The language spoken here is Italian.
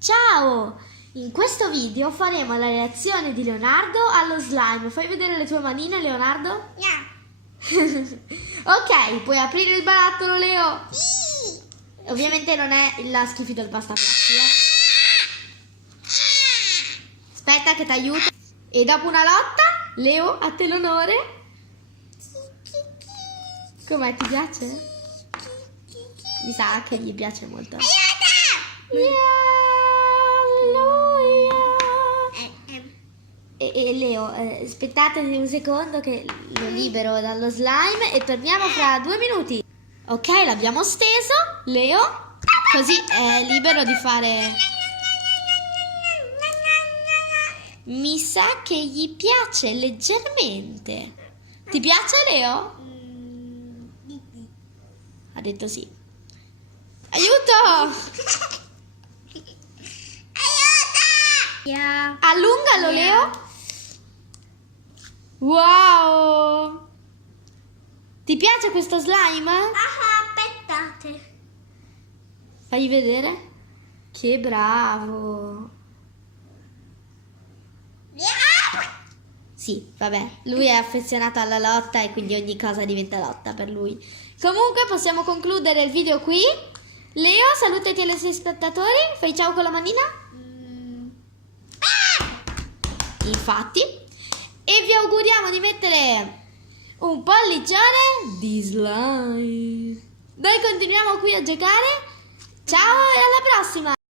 Ciao! In questo video faremo la reazione di Leonardo allo slime. Fai vedere le tue manine, Leonardo? Ok, puoi aprire il barattolo, Leo? Sì. Ovviamente non è la schifito del pastapiatti, Aspetta che ti aiuto. E dopo una lotta, Leo, a te l'onore. Com'è, ti piace? Mi sa che gli piace molto. E Leo, aspettate un secondo che lo libero dallo slime e torniamo fra 2 minuti. Ok, l'abbiamo steso, Leo, così è libero di fare... Mi sa che gli piace leggermente. Ti piace, Leo? Ha detto sì. Aiuto! Allungalo, Leo. Wow! Ti piace questo slime? Aspettate. Fai vedere? Che bravo! Sì, vabbè, lui è affezionato alla lotta e quindi ogni cosa diventa lotta per lui. Comunque possiamo concludere il video qui. Leo, saluta i telespettatori. Fai ciao con la manina. Infatti. E vi auguriamo di mettere un pollicione di slime. Noi continuiamo qui a giocare. Ciao e alla prossima!